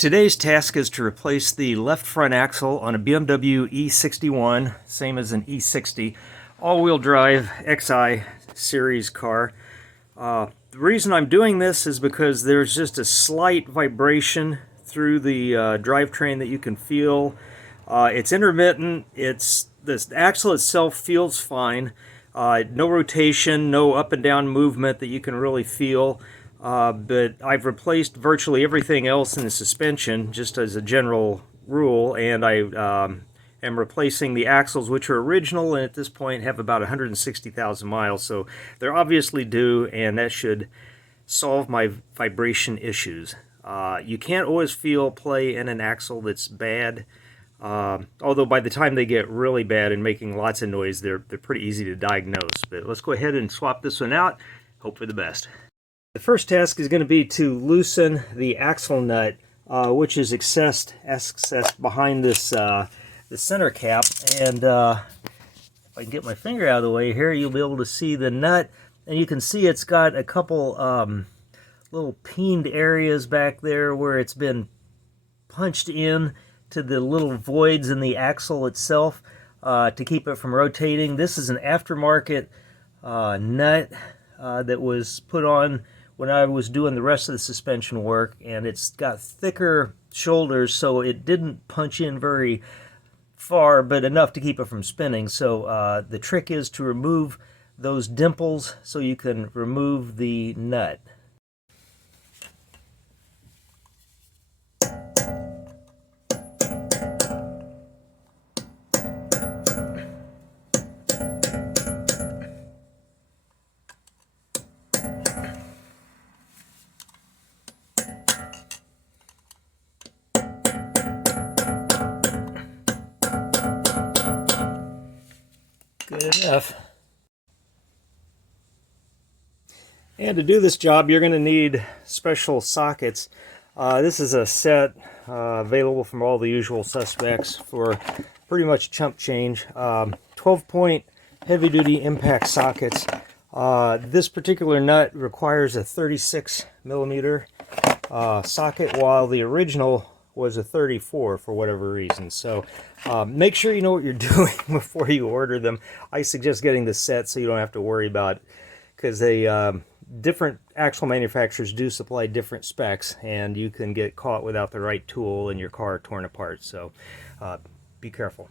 Today's task is to replace the left front axle on a BMW E61, same as an E60, all-wheel drive XI series car. The reason I'm doing this is because there's just a slight vibration through the drivetrain that you can feel. It's intermittent. The axle itself feels fine. No rotation, no up and down movement that you can really feel. But I've replaced virtually everything else in the suspension, just as a general rule, and I am replacing the axles, which are original and at this point have about 160,000 miles, so they're obviously due, and that should solve my vibration issues. You can't always feel play in an axle that's bad, although by the time they get really bad and making lots of noise, they're pretty easy to diagnose. But let's go ahead and swap this one out, hope for the best. The first task is going to be to loosen the axle nut, which is accessed behind this the center cap. And if I can get my finger out of the way here, you'll be able to see the nut. And you can see it's got a couple little peened areas back there where it's been punched in to the little voids in the axle itself to keep it from rotating. This is an aftermarket nut that was put on when I was doing the rest of the suspension work, and it's got thicker shoulders, so it didn't punch in very far, but enough to keep it from spinning. So the trick is to remove those dimples so you can remove the nut. Good enough. And to do this job, you're going to need special sockets. This is a set available from all the usual suspects for pretty much chump change. 12-point heavy-duty impact sockets. This particular nut requires a 36mm socket, while the original was a 34 for whatever reason. So make sure you know what you're doing before you order them. I suggest getting the set so you don't have to worry about it, because they different axle manufacturers do supply different specs, and you can get caught without the right tool and your car torn apart. So be careful.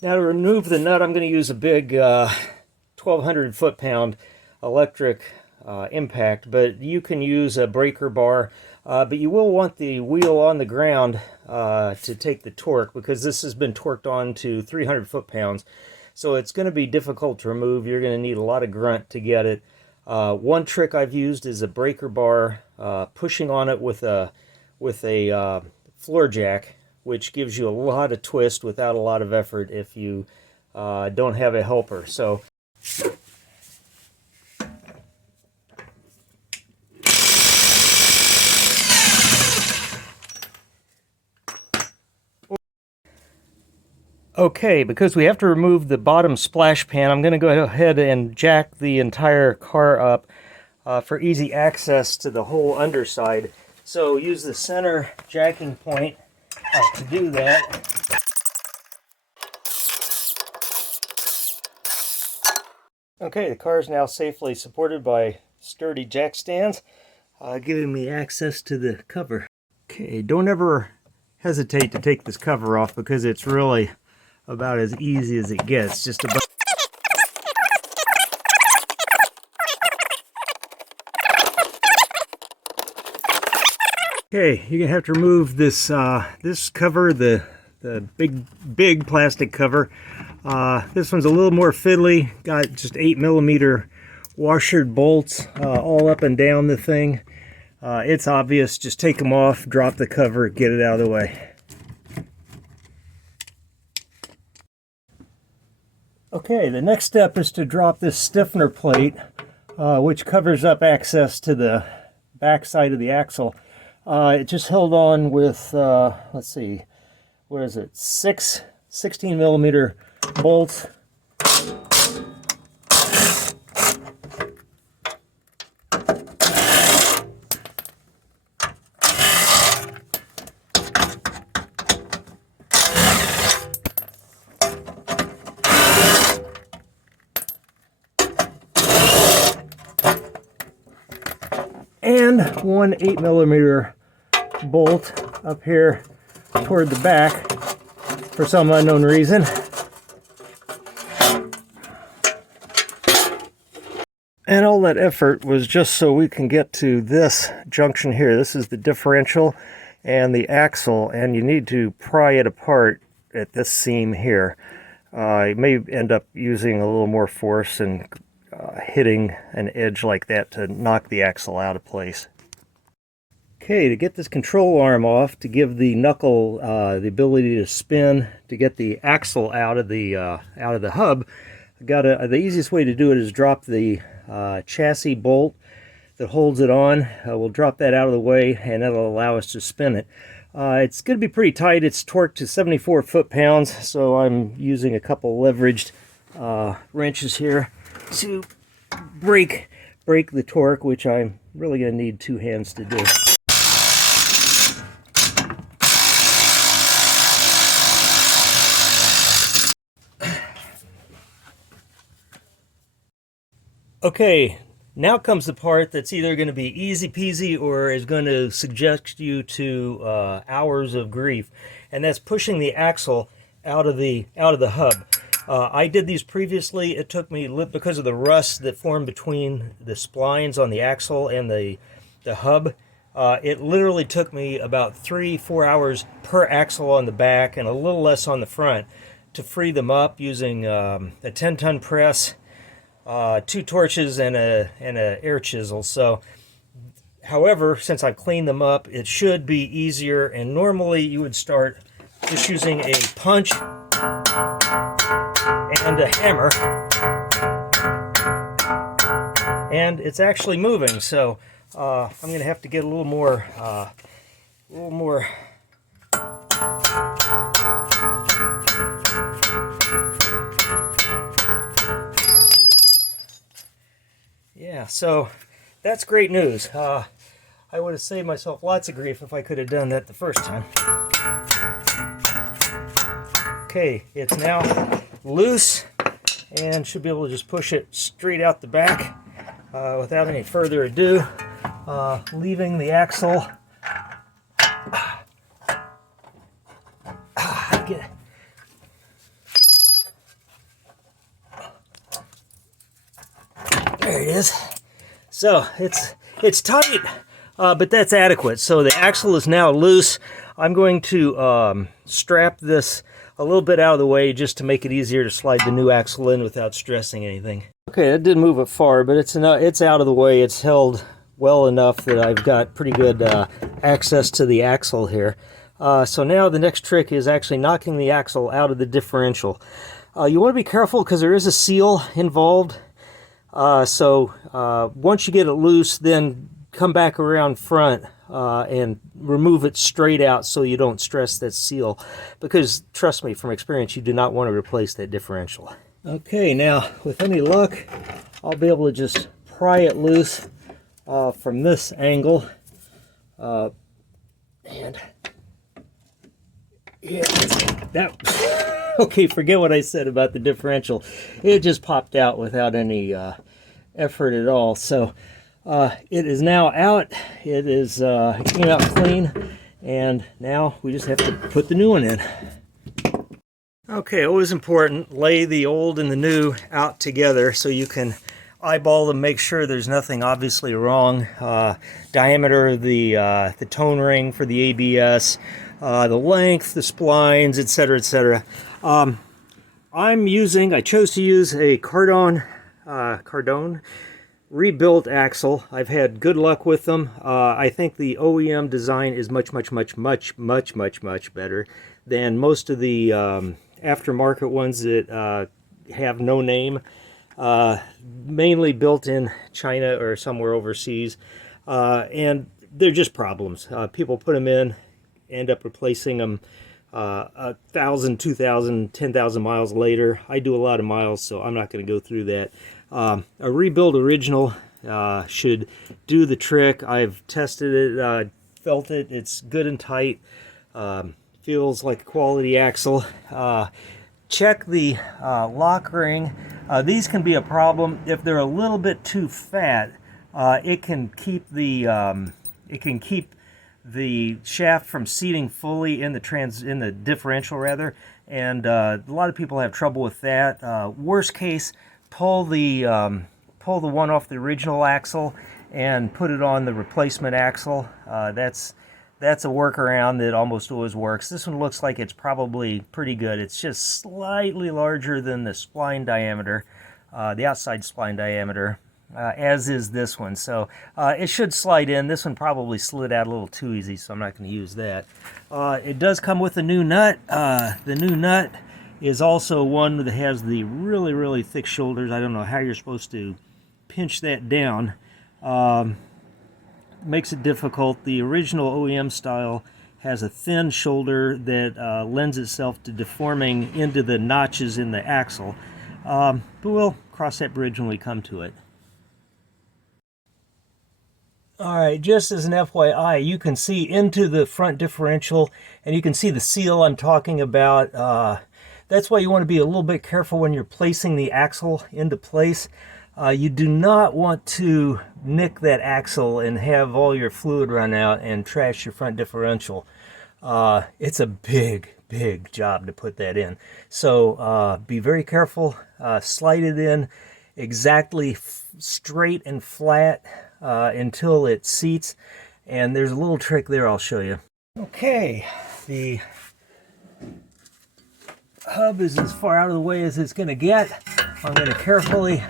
Now, to remove the nut, I'm going to use a big 1200 foot-pound electric impact, but you can use a breaker bar. But you will want the wheel on the ground to take the torque, because this has been torqued on to 300 foot-pounds. So it's going to be difficult to remove. You're going to need a lot of grunt to get it. One trick I've used is a breaker bar, pushing on it with a floor jack, which gives you a lot of twist without a lot of effort if you don't have a helper. So okay, because we have to remove the bottom splash pan, I'm going to go ahead and jack the entire car up for easy access to the whole underside. So use the center jacking point to do that. Okay, the car is now safely supported by sturdy jack stands, giving me access to the cover. Okay, don't ever hesitate to take this cover off, because it's really about as easy as it gets. Just about. Okay, you're gonna have to remove this this cover, the big plastic cover. This one's a little more fiddly. Got just 8mm washered bolts all up and down the thing. It's obvious. Just take them off, drop the cover, get it out of the way. Okay, the next step is to drop this stiffener plate, which covers up access to the back side of the axle. It just held on with, let's see, what is it, 16mm bolts. and one 8mm bolt up here toward the back for some unknown reason. And all that effort was just so we can get to this junction here. This is the differential and the axle, and you need to pry it apart at this seam here. You may end up using a little more force and hitting an edge like that to knock the axle out of place. Okay, to get this control arm off, to give the knuckle the ability to spin, to get the axle out of the hub, the easiest way to do it is drop the chassis bolt that holds it on. We'll drop that out of the way, and that'll allow us to spin it. It's going to be pretty tight. It's torqued to 74 foot-pounds, so I'm using a couple leveraged wrenches here to break the torque, which I'm really going to need two hands to do. Okay, now comes the part that's either going to be easy peasy or is going to subject you to hours of grief, and that's pushing the axle out of the hub. I did these previously. It took me, because of the rust that formed between the splines on the axle and the hub, it literally took me about 3-4 hours per axle on the back and a little less on the front to free them up using a 10-ton press, 2 torches, and a air chisel. So, however, since I've cleaned them up, it should be easier. And normally you would start just using a punch and a hammer, and it's actually moving. So I'm going to have to get a little more. Yeah, so that's great news. I would have saved myself lots of grief if I could have done that the first time. Okay, it's now loose and should be able to just push it straight out the back without any further ado, leaving the axle. There it is. So it's tight, but that's adequate. So the axle is now loose. I'm going to strap this a little bit out of the way just to make it easier to slide the new axle in without stressing anything. Okay, it didn't move it far, but it's out of the way. It's held well enough that I've got pretty good access to the axle here. So now the next trick is actually knocking the axle out of the differential. You want to be careful because there is a seal involved. So once you get it loose, then come back around front and remove it straight out so you don't stress that seal, because trust me from experience, you do not want to replace that differential. Okay, now with any luck I'll be able to just pry it loose from this angle, and yeah, that okay, forget what I said about the differential. It just popped out without any effort at all. So it is now out. It is came out clean, and now we just have to put the new one in. Okay, always important, lay the old and the new out together so you can eyeball them, make sure there's nothing obviously wrong. Diameter of the tone ring for the ABS, the length, the splines, etc., etc. I chose to use a Cardone rebuilt axle. I've had good luck with them. I think the OEM design is much better than most of the aftermarket ones that have no name. Mainly built in China or somewhere overseas, and they're just problems. People put them in, end up replacing them 1,000, 2,000, 10,000 miles later. I do a lot of miles, so I'm not going to go through that. A rebuild original should do the trick. I've tested it, felt it. It's good and tight. Feels like a quality axle. Check the lock ring. These can be a problem if they're a little bit too fat. It can keep the shaft from seating fully in the differential rather, and a lot of people have trouble with that. Worst case, pull the one off the original axle and put it on the replacement axle. That's a workaround that almost always works. This one looks like it's probably pretty good. It's just slightly larger than the spline diameter, the outside spline diameter. As is this one, so it should slide in. This one probably slid out a little too easy, so I'm not going to use that. It does come with a new nut. The new nut is also one that has the really, really thick shoulders. I don't know how you're supposed to pinch that down. Makes it difficult. The original OEM style has a thin shoulder that lends itself to deforming into the notches in the axle. But we'll cross that bridge when we come to it. Alright, just as an FYI, you can see into the front differential, and you can see the seal I'm talking about. That's why you want to be a little bit careful when you're placing the axle into place. You do not want to nick that axle and have all your fluid run out and trash your front differential. It's a big job to put that in. So be very careful. Slide it in exactly straight and flat until it seats, and there's a little trick there I'll show you. Okay, the hub is as far out of the way as it's going to get. I'm going to carefully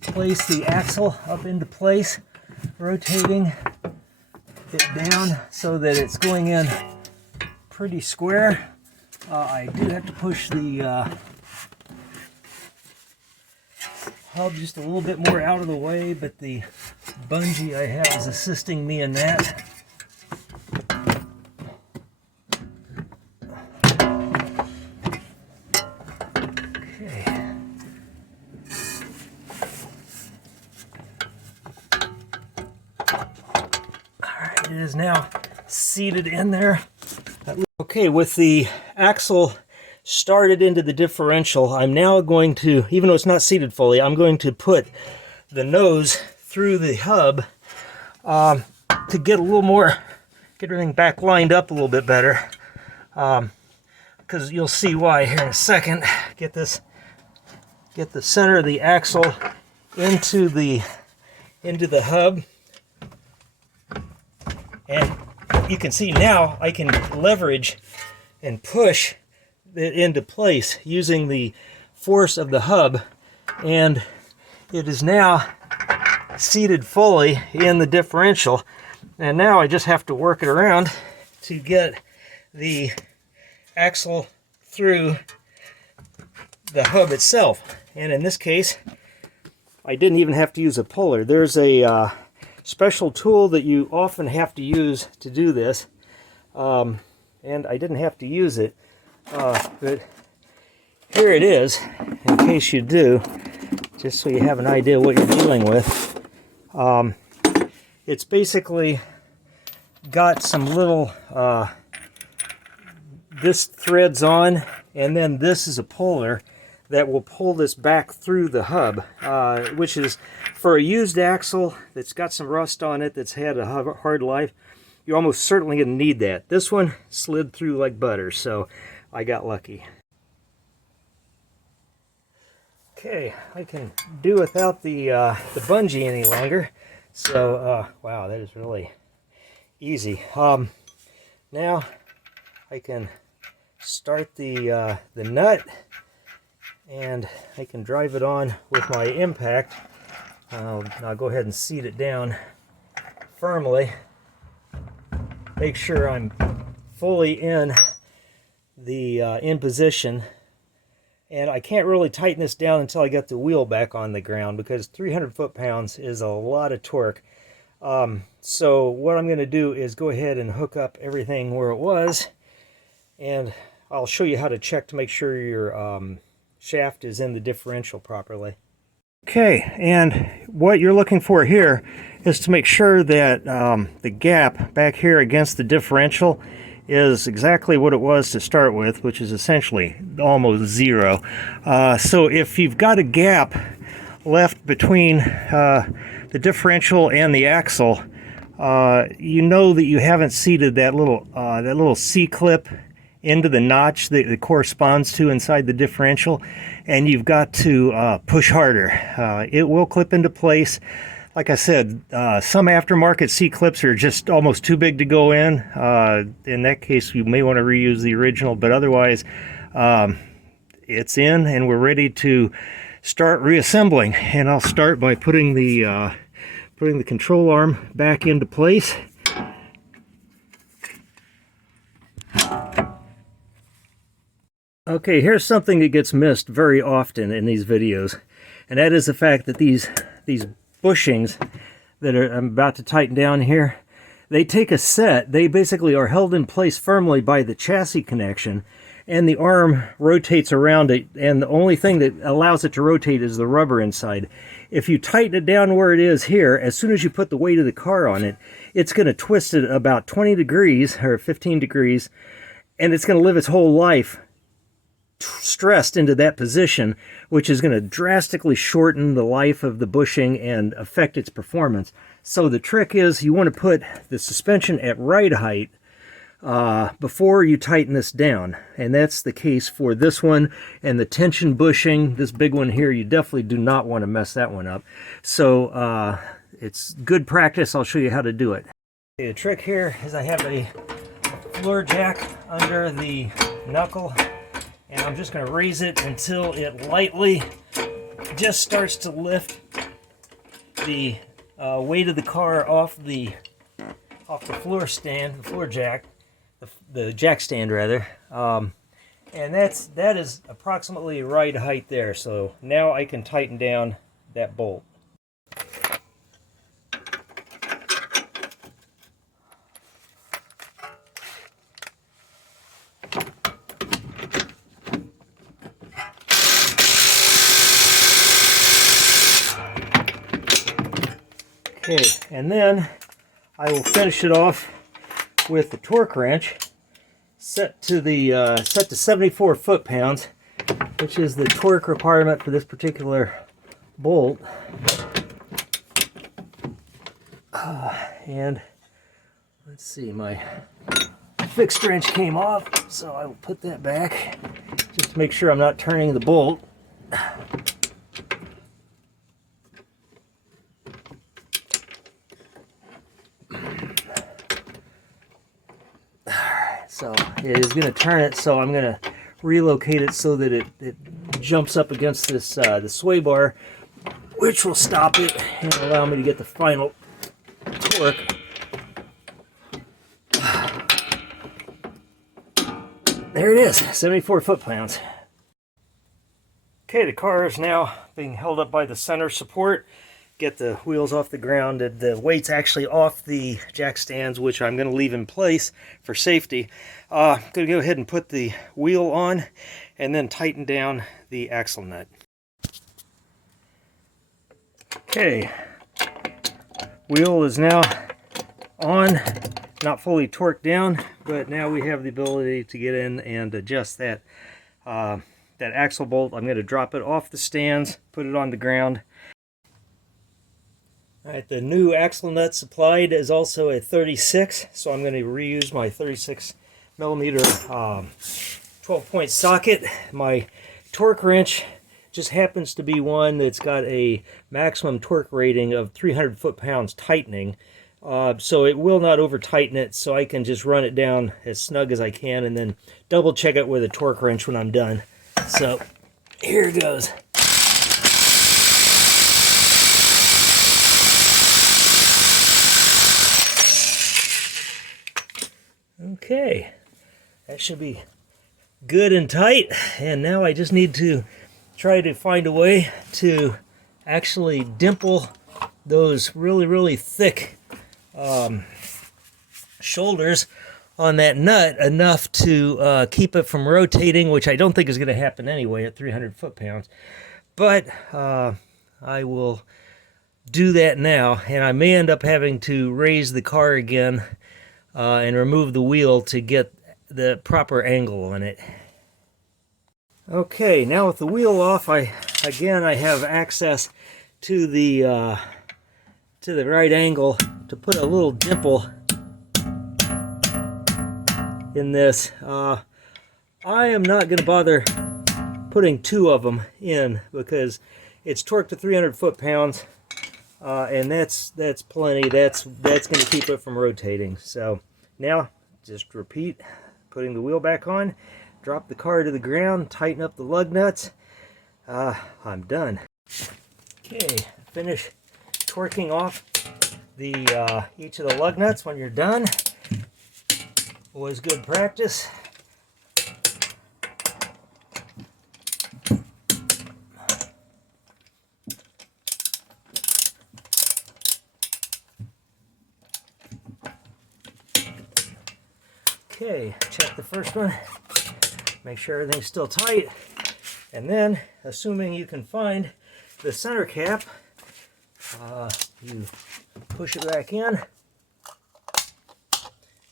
place the axle up into place, rotating it down so that it's going in pretty square. I do have to push the hub just a little bit more out of the way, but the bungee I have is assisting me in that. Okay. Alright, it is now seated in there. Okay, with the axle started into the differential, I'm now going to, even though it's not seated fully, I'm going to put the nose through the hub to get a little more, get everything back lined up a little bit better. Because you'll see why here in a second. Get the center of the axle into the hub, and you can see now I can leverage and push it into place using the force of the hub, and it is now seated fully in the differential. And now I just have to work it around to get the axle through the hub itself. And in this case, I didn't even have to use a puller. There's a special tool that you often have to use to do this, and I didn't have to use it. But here it is, in case you do, just so you have an idea what you're dealing with. It's basically got some little, this threads on, and then this is a puller that will pull this back through the hub, which is, for a used axle that's got some rust on it, that's had a hard life, you're almost certainly going to need that. This one slid through like butter, so I got lucky. Okay, I can do without the bungee any longer. So, wow, that is really easy. Now I can start the nut, and I can drive it on with my impact. I'll go ahead and seat it down firmly. Make sure I'm fully in position, and I can't really tighten this down until I get the wheel back on the ground, because 300 foot-pounds is a lot of torque. So what I'm going to do is go ahead and hook up everything where it was, and I'll show you how to check to make sure your shaft is in the differential properly. Okay, and what you're looking for here is to make sure that the gap back here against the differential is exactly what it was to start with, which is essentially almost zero. So if you've got a gap left between the differential and the axle, you know that you haven't seated that little C-clip into the notch that it corresponds to inside the differential, and you've got to push harder. It will clip into place. Like I said, some aftermarket C-clips are just almost too big to go in. In that case, you may want to reuse the original, but otherwise, it's in and we're ready to start reassembling. And I'll start by putting the control arm back into place. Okay, here's something that gets missed very often in these videos, and that is the fact that these bushings that I'm about to tighten down here, they take a set. They basically are held in place firmly by the chassis connection, and the arm rotates around it, and the only thing that allows it to rotate is the rubber inside. If you tighten it down where it is here, as soon as you put the weight of the car on it, it's going to twist it about 20 degrees or 15 degrees, and it's going to live its whole life stressed into that position, which is going to drastically shorten the life of the bushing and affect its performance. So the trick is you want to put the suspension at ride height before you tighten this down, and that's the case for this one. And the tension bushing, this big one here, you definitely do not want to mess that one up. So it's good practice. I'll show you how to do it. Okay, the trick here is I have a floor jack under the knuckle, and I'm just going to raise it until it lightly just starts to lift the weight of the car off the floor stand, the floor jack, the jack stand rather, and that is approximately right height there. So now I can tighten down that bolt. Okay, and then I will finish it off with the torque wrench set to 74 foot-pounds, which is the torque requirement for this particular bolt. And let's see, my fixed wrench came off, so I will put that back just to make sure I'm not turning the bolt. So it is going to turn it, so I'm going to relocate it so that it jumps up against this the sway bar, which will stop it and allow me to get the final torque. There it is, 74 foot-pounds. Okay, the car is now being held up by the center support. Get the wheels off the ground, and the weight's actually off the jack stands, which I'm going to leave in place for safety. I'm going to go ahead and put the wheel on and then tighten down the axle nut. Okay, wheel is now on, not fully torqued down, but now we have the ability to get in and adjust that axle bolt. I'm going to drop it off the stands, put it on the ground. Alright, the new axle nut supplied is also a 36, so I'm going to reuse my 36 millimeter 12-point socket. My torque wrench just happens to be one that's got a maximum torque rating of 300 foot-pounds tightening, so it will not over tighten it, so I can just run it down as snug as I can and then double check it with a torque wrench when I'm done. So here it goes. Okay, that should be good and tight, and now I just need to try to find a way to actually dimple those really thick shoulders on that nut enough to keep it from rotating, which I don't think is going to happen anyway at 300 foot-pounds. But I will do that now, and I may end up having to raise the car again and remove the wheel to get the proper angle on it. Okay, now with the wheel off, I have access to the right angle to put a little dimple in this. I am not going to bother putting 2 of them in because it's torqued to 300 foot-pounds, and that's plenty. That's going to keep it from rotating. So now just repeat, putting the wheel back on. Drop the car to the ground, tighten up the lug nuts. I'm done. Okay, finish torquing off the each of the lug nuts when you're done. Always good practice. Okay, check the first one. Make sure everything's still tight, and then, assuming you can find the center cap, you push it back in,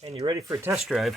and you're ready for a test drive.